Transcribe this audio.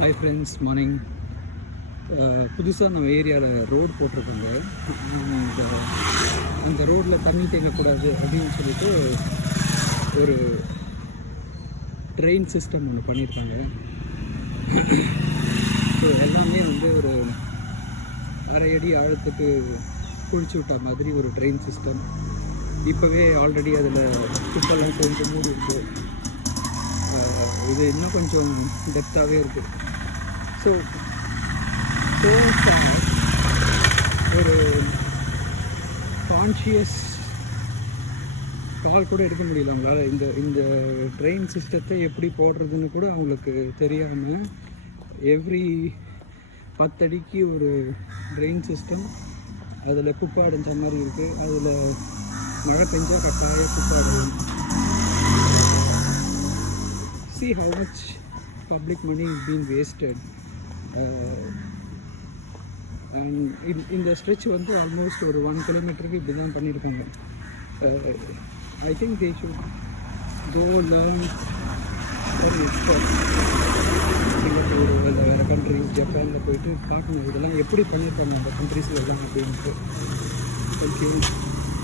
Hi friends, morning. புதுசாக நம்ம ஏரியாவில் ரோடு போட்டிருக்காங்க. அந்த ரோட்டில் தண்ணி தேங்கக்கூடாது அப்படின்னு சொல்லிட்டு ஒரு ட்ரெயின் சிஸ்டம் ஒன்று பண்ணியிருக்காங்க. ஸோ எல்லாமே ஒரு அரை அடி ஆழத்துக்கு குழிச்சு விட்டா மாதிரி ஒரு ட்ரெயின் சிஸ்டம். இப்போவே ஆல்ரெடி அதில் குப்பெல்லாம் சேர்ந்து மூடி இருக்குது. இது இன்னும் கொஞ்சம் டெப்த்தாகவே இருக்குது. ஸோ ஒரு கான்ஷியஸ் கால் கூட எடுக்க முடியல அவங்களால. இந்த ட்ரெயின் சிஸ்டத்தை எப்படி போடுறதுன்னு கூட அவங்களுக்கு தெரியாமல் எவ்ரி 10 அடிக்கு ஒரு ட்ரெயின் சிஸ்டம், அதில் குப்பை அடைஞ்ச மாதிரி இருக்குது. அதில் மழை பெஞ்சால் கட்டாய குப்பை அடையும். See how much public money is being wasted. And in the stretch almost ஒரு 1 kilometerக்கு இப்படி தான் பண்ணியிருக்காங்க. I think they should go learn from Singapore வேறு கண்ட்ரிஸ், ஜப்பானில் போயிட்டு பார்க்கணும் இதெல்லாம் எப்படி பண்ணியிருக்காங்க அந்த கண்ட்ரீஸில் எல்லாம் அப்படின்ட்டு. தேங்க்யூ.